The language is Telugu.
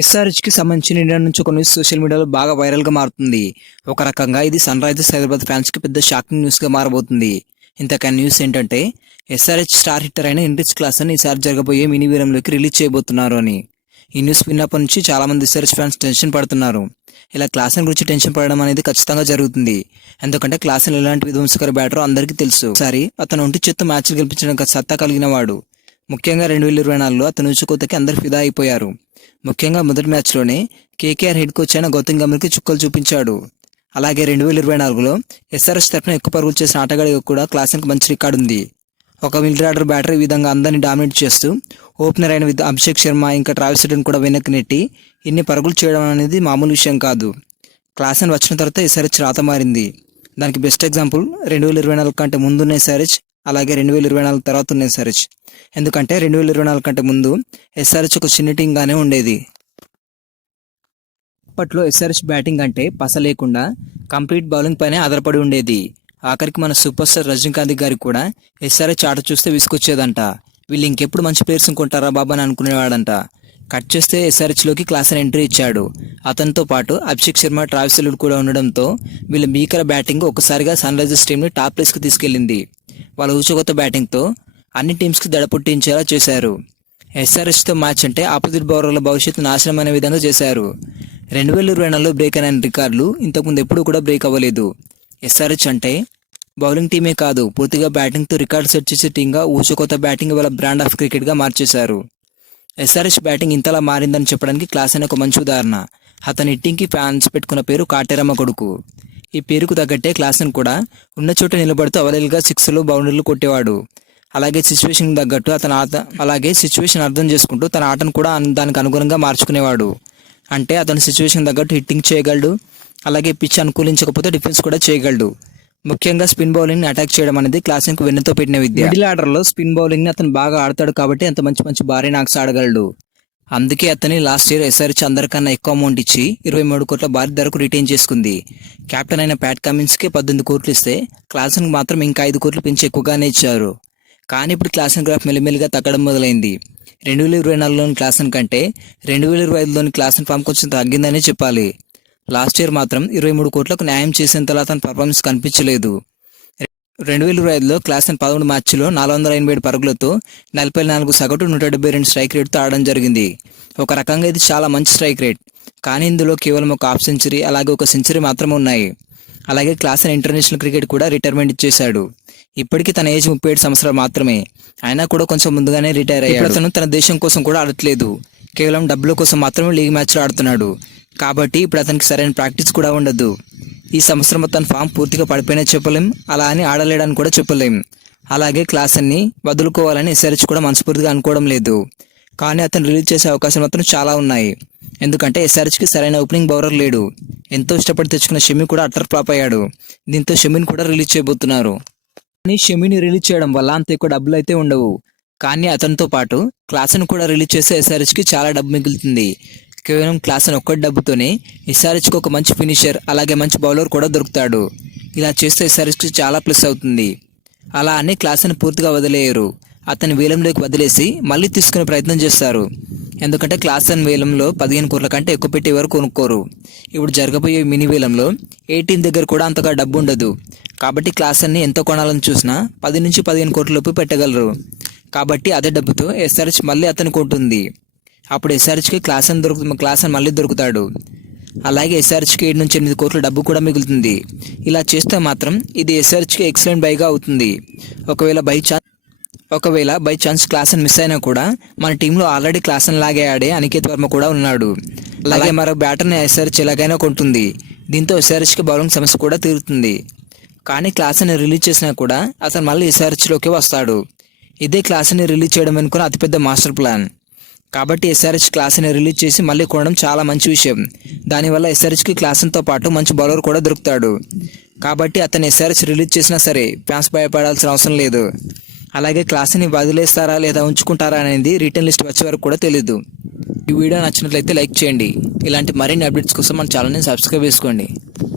ఎస్ఆర్హెచ్‌కి సంబంధించిన ఇండియా నుంచి ఒక న్యూస్ సోషల్ మీడియాలో బాగా వైరల్‌గా మారుతుంది. ఒక రకంగా ఇది సన్ రైజర్స్ హైదరాబాద్ ఫ్యాన్స్‌కి పెద్ద షాకింగ్ న్యూస్‌గా మారబోతుంది. ఇంతకీ న్యూస్ ఏంటంటే ఎస్ఆర్హెచ్ స్టార్ హిట్టర్ అయిన ఎంరిచ్ క్లాసన్ ఈసారి జరగబోయే మినీ వీరంలోకి రిలీజ్ చేయబోతున్నారు అని. ఈ న్యూస్ విన్నప్పటి నుంచి చాలా మంది ఎస్ఆర్హెచ్ ఫ్యాన్స్ టెన్షన్ పడుతున్నారు. ఇలా క్లాసన్ గురించి టెన్షన్ పడడం అనేది ఖచ్చితంగా జరుగుతుంది. ఎందుకంటే క్లాసన్ ఎలాంటి విధ్వంసకర బ్యాటరో అందరికీ తెలుసు. ఒకసారి అతను ఒంటి చేత్తో మ్యాచ్లు గెలిపించడానికి సత్తా కలిగిన వాడు. ముఖ్యంగా 2024లో అతను ఊచుకోతకి అందరు ఫిదా అయిపోయారు. ముఖ్యంగా మొదటి మ్యాచ్లోనే కేకేఆర్ హెడ్ కోచ్ అయిన గౌతమ్ గంభీర్కి చుక్కలు చూపించాడు. అలాగే 2024లో ఎస్ఆర్హెచ్ తరఫున ఎక్కువ పరుగులు చేసిన ఆటగాడిగా కూడా క్లాసన్కి మంచి రికార్డు ఉంది. ఒక మిడిల్ ఆర్డర్ బ్యాటర్ ఈ విధంగా అందరినీ డామినేట్ చేస్తూ ఓపెనర్ అయిన అభిషేక్ శర్మ ఇంకా ట్రావిస్ హెడ్ని కూడా వెనక్కి నెట్టి ఇన్ని పరుగులు చేయడం అనేది మామూలు విషయం కాదు. క్లాసన్ వచ్చిన తర్వాత ఎస్ఆర్హెచ్ రాత మారింది. దానికి బెస్ట్ ఎగ్జాంపుల్ 2024 కంటే ముందున్న ఎస్ఆర్హెచ్, అలాగే 2024 తర్వాత ఉన్న ఎస్ఆర్హెచ్. ఎందుకంటే 2024 కంటే ముందు ఎస్ఆర్హెచ్ ఒక చిన్న టీంగానే ఉండేది. అప్పట్లో ఎస్ఆర్హెచ్ బ్యాటింగ్ అంటే పస లేకుండా కంప్లీట్ బౌలింగ్ పైనే ఆధారపడి ఉండేది. ఆఖరికి మన సూపర్ స్టార్ రజనీకాంత్ గారికి కూడా ఎస్ఆర్హెచ్ ఆట చూస్తే విసుకొచ్చేదంట. వీళ్ళు ఇంకెప్పుడు మంచి ప్లేయర్స్ కొంటారా బాబా అని అనుకునేవాడంట. కట్ చేస్తే ఎస్ఆర్హెచ్లోకి క్లాసన్ ఎంట్రీ ఇచ్చాడు. అతనితో పాటు అభిషేక్ శర్మ, ట్రావిస్ హెడ్ కూడా ఉండడంతో వీళ్ళ భీకర బ్యాటింగ్ ఒకసారిగా సన్ రైజర్స్ టీంని టాప్ ప్లేస్కి తీసుకెళ్లింది. వాళ్ళ ఊచకొత్త బ్యాటింగ్తో అన్ని టీమ్స్కి దడ పుట్టించేలా చేశారు. ఎస్ఆర్హెచ్తో మ్యాచ్ అంటే ఆపోజిట్ బౌలర్ల భవిష్యత్తు నాశనం అనే విధంగా చేశారు. 2024లో బ్రేక్ అయిన రికార్డులు ఇంతకుముందు ఎప్పుడూ కూడా బ్రేక్ అవ్వలేదు. ఎస్ఆర్హెచ్ అంటే బౌలింగ్ టీమే కాదు, పూర్తిగా బ్యాటింగ్తో రికార్డు సెట్ చేసే టీంగా ఊచకొత్త బ్యాటింగ్ వాళ్ళ బ్రాండ్ ఆఫ్ క్రికెట్గా మార్చేశారు. ఎస్ఆర్హెచ్ బ్యాటింగ్ ఇంతలా మారిందని చెప్పడానికి క్లాసన్ ఒక మంచి ఉదాహరణ. అతని హిట్టింగ్కి ఫ్యాన్స్ పెట్టుకున్న పేరు కాటేరమ్మ కొడుకు. ఈ పేరుకు తగ్గట్టే క్లాసన్ కూడా ఉన్న చోట నిలబడుతూ అవలీలుగా సిక్స్లు, బౌండరీలు కొట్టేవాడు. అలాగే సిచ్యువేషన్ తగ్గట్టు సిచ్యువేషన్ అర్థం చేసుకుంటూ తన ఆటను కూడా దానికి అనుగుణంగా మార్చుకునేవాడు. అంటే అతని సిచ్యువేషన్ తగ్గట్టు హిట్టింగ్ చేయగలడు, అలాగే పిచ్ అనుకూలించకపోతే డిఫెన్స్ కూడా చేయగలడు. ముఖ్యంగా స్పిన్ బౌలింగ్ని అటాక్ చేయడం అనేది క్లాసన్కు వెన్నతో పెట్టిన విద్య. మిడిల్ ఆర్డర్లో స్పిన్ బౌలింగ్ని అతను బాగా ఆడతాడు కాబట్టి అంత మంచి మంచి భారీ నాక్స్ ఆడగలడు. అందుకే అతని లాస్ట్ ఇయర్ ఎస్ఆర్హెచ్ అందరికన్నా ఎక్కువ అమౌంట్ ఇచ్చి 23 కోట్ల భారీ ధరకు రిటైన్ చేసుకుంది. కెప్టెన్ అయిన ప్యాట్ కమిన్స్కి 18 కోట్లు ఇస్తే క్లాసన్కి మాత్రం ఇంకా 5 కోట్లు పెంచి ఎక్కువగానే ఇచ్చారు. కానీ ఇప్పుడు క్లాసన్ గ్రాఫ్ మెల్లిమెల్లిగా తగ్గడం మొదలైంది. 2024లోని క్లాసన్ కంటే 2025లోని క్లాసన్ ఫామ్ కొంచెం తగ్గిందనే చెప్పాలి. లాస్ట్ ఇయర్ మాత్రం 23 కోట్లకు న్యాయం చేసేంతలా తన పర్ఫార్మెన్స్ కనిపించలేదు. 2025లో క్లాసన్ 13 మ్యాచ్లో 487 పరుగులతో 44 సగటు 172 స్ట్రైక్ రేట్తో ఆడడం జరిగింది. ఒక రకంగా ఇది చాలా మంచి స్ట్రైక్ రేట్. కానీ ఇందులో కేవలం ఒక హాఫ్ సెంచరీ, అలాగే ఒక సెంచరీ మాత్రమే ఉన్నాయి. అలాగే క్లాసన్ ఇంటర్నేషనల్ క్రికెట్ కూడా రిటైర్మెంట్ ఇచ్చేశాడు. ఇప్పటికీ తన ఏజ్ 37 సంవత్సరాలు మాత్రమే. అయినా కూడా కొంచెం ముందుగానే రిటైర్ అయ్యాడు. అతను తన దేశం కోసం కూడా ఆడట్లేదు, కేవలం డబ్బుల కోసం మాత్రమే లీగ్ మ్యాచ్లో ఆడుతున్నాడు. కాబట్టి ఇప్పుడు అతనికి సరైన ప్రాక్టీస్ కూడా ఉండదు. ఈ సంవత్సరం తన ఫామ్ పూర్తిగా పడిపోయినా చెప్పలేం, అలా అని ఆడలేడని కూడా చెప్పలేం. అలాగే క్లాసన్ని వదులుకోవాలని ఎస్ఆర్హెచ్ కూడా మనస్ఫూర్తిగా అనుకోవడం లేదు. కానీ అతను రిలీజ్ చేసే అవకాశాలు మాత్రం చాలా ఉన్నాయి. ఎందుకంటే ఎస్ఆర్హెచ్కి సరైన ఓపెనింగ్ బౌలర్ లేడు. ఎంతో ఇష్టపడి తెచ్చుకున్న షమి కూడా అట్టర్ ఫ్లాప్ అయ్యాడు. దీంతో షమిని కూడా రిలీజ్ చేయబోతున్నారు. కానీ షమిని రిలీజ్ చేయడం వల్ల అంత ఎక్కువ డబ్బులు అయితే ఉండవు. కానీ అతనితో పాటు క్లాసన్ కూడా రిలీజ్ చేస్తే ఎస్ఆర్హెచ్కి చాలా డబ్బు మిగులుతుంది. కేవలం క్లాసన్ ఒక్కటి డబ్బుతోనే ఎస్ఆర్హెచ్కి ఒక మంచి ఫినిషర్, అలాగే మంచి బౌలర్ కూడా దొరుకుతాడు. ఇలా చేస్తే ఎస్ఆర్హెచ్కి చాలా ప్లస్ అవుతుంది. అలా అని క్లాసన్ పూర్తిగా వదిలేయరు. అతని వేలంలోకి వదిలేసి మళ్ళీ తీసుకునే ప్రయత్నం చేస్తారు. ఎందుకంటే క్లాసన్ వేలంలో 15 కోట్ల కంటే ఎక్కువ పెట్టే వరకు కొనుక్కోరు. ఇప్పుడు జరగబోయే మినీ వేలంలో ఏ టీం దగ్గర కూడా అంతగా డబ్బు ఉండదు. కాబట్టి క్లాసన్ని ఎంత కొనాలని చూసినా 10 నుంచి 15 కోట్ల లోపు పెట్టగలరు. కాబట్టి అదే డబ్బుతో ఎస్ఆర్హెచ్ మళ్ళీ అతను కొంటుంది. అప్పుడు ఎస్ఆర్హెచ్కి క్లాసన్ మళ్ళీ దొరుకుతాడు. అలాగే ఎస్ఆర్హెచ్కి 7 నుంచి 8 కోట్ల డబ్బు కూడా మిగులుతుంది. ఇలా చేస్తే మాత్రం ఇది ఎస్ఆర్హెచ్కి ఎక్సలెంట్ బైగా అవుతుంది. ఒకవేళ బై ఛాన్స్ క్లాసన్ మిస్ అయినా కూడా మన టీంలో ఆల్రెడీ క్లాసన్ లాగే ఆడే అనికేత్ వర్మ కూడా ఉన్నాడు. అలాగే మరో బ్యాటర్ని ఎస్ఆర్హెచ్ ఎలాగైనా కొంటుంది. దీంతో ఎస్ఆర్హెచ్కి బౌలింగ్ సమస్య కూడా తీరుతుంది. కానీ క్లాసన్ని రిలీజ్ చేసినా కూడా అతను మళ్ళీ ఎస్ఆర్హెచ్లోకి వస్తాడు. ఇదే క్లాసన్ని రిలీజ్ చేయడం అనుకున్న అతిపెద్ద మాస్టర్ ప్లాన్. కాబట్టి ఎస్ఆర్హెచ్ క్లాసన్ని రిలీజ్ చేసి మళ్ళీ కొనడం చాలా మంచి విషయం. దానివల్ల ఎస్ఆర్హెచ్కి క్లాసన్తో పాటు మంచి బౌలర్ కూడా దొరుకుతాడు. కాబట్టి అతను ఎస్ఆర్హెచ్ రిలీజ్ చేసినా సరే ఫ్యాన్స్ భయపడాల్సిన అవసరం లేదు. అలాగే క్లాస్ని వదిలేస్తారా లేదా ఉంచుకుంటారా అనేది రిటర్న్ లిస్ట్ వచ్చే వరకు కూడా తెలీదు. ఈ వీడియో నచ్చినట్లయితే లైక్ చేయండి. ఇలాంటి మరిన్ని అప్డేట్స్ కోసం మన ఛానల్ని సబ్స్క్రైబ్ చేసుకోండి.